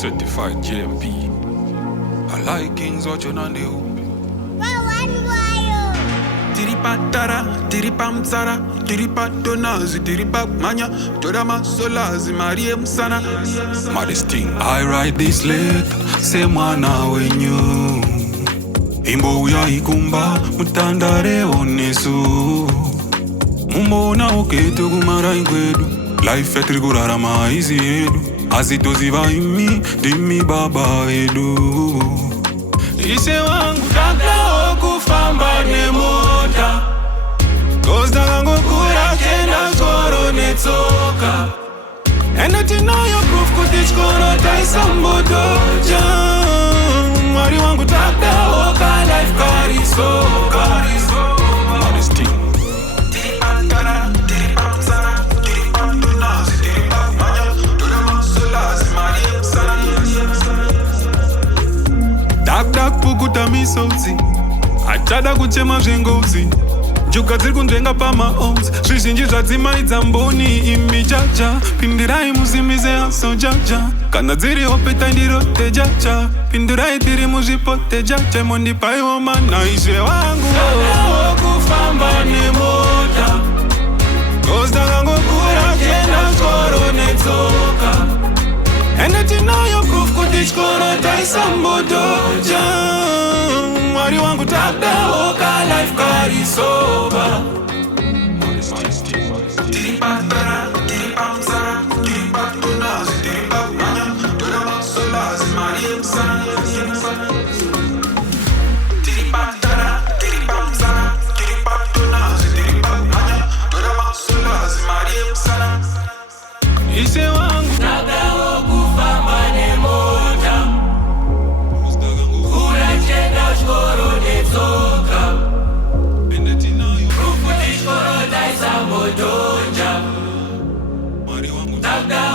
certified JMP. I like Kings watching on the hoop. Tiripa tara, tiripa mtsara, tiripa donazi, tiripa manya, torama solazi, Mariem sana. Modesting, I write this letter, say mwana wenyu. Imbo ya ikumba, mutandare onesu. Mumbona oketo kumara ingwedu, life etrigurara maizi edu. Azitozi va imi, dimi baba edu. Ise wangu kabla okufamba nemota, Kosta gangu kura kenda skoro netsoka. And that you know your proof could teach koro taisambodoja. Mari wangu kabla oka life karisoka. Modesty. Dak pukuta misodzi, achada kuchema zvengozi. Njuga dziri kundrenga pamaoms, zvizhinji zvadzimaidza mboni imi jaja. Pindirai muzimise aso jaja, kana dziri hope tandirote jaja. Pindirai tiri muzvipote jaja, mondipaiwo mana ishe wangu. Okufamba nemota, Kosta gangu kura kenda skoro netsoka. And that you know your proof could teach koro taisambodoja. Mari wangu tabda oka life karisoba. Tiripa tara, tiripa msara, tiripa donazi, tiripa manya, torama solazi, Mariem sana. Tiripa tara, tiripa msara, tiripa donazi, tiripa manya, torama solazi, Mariem sana. Ise wangu tabda okufamba nemota, kura chenda skoro netsoka. Rufu tishkoro taisambodoja. Tabda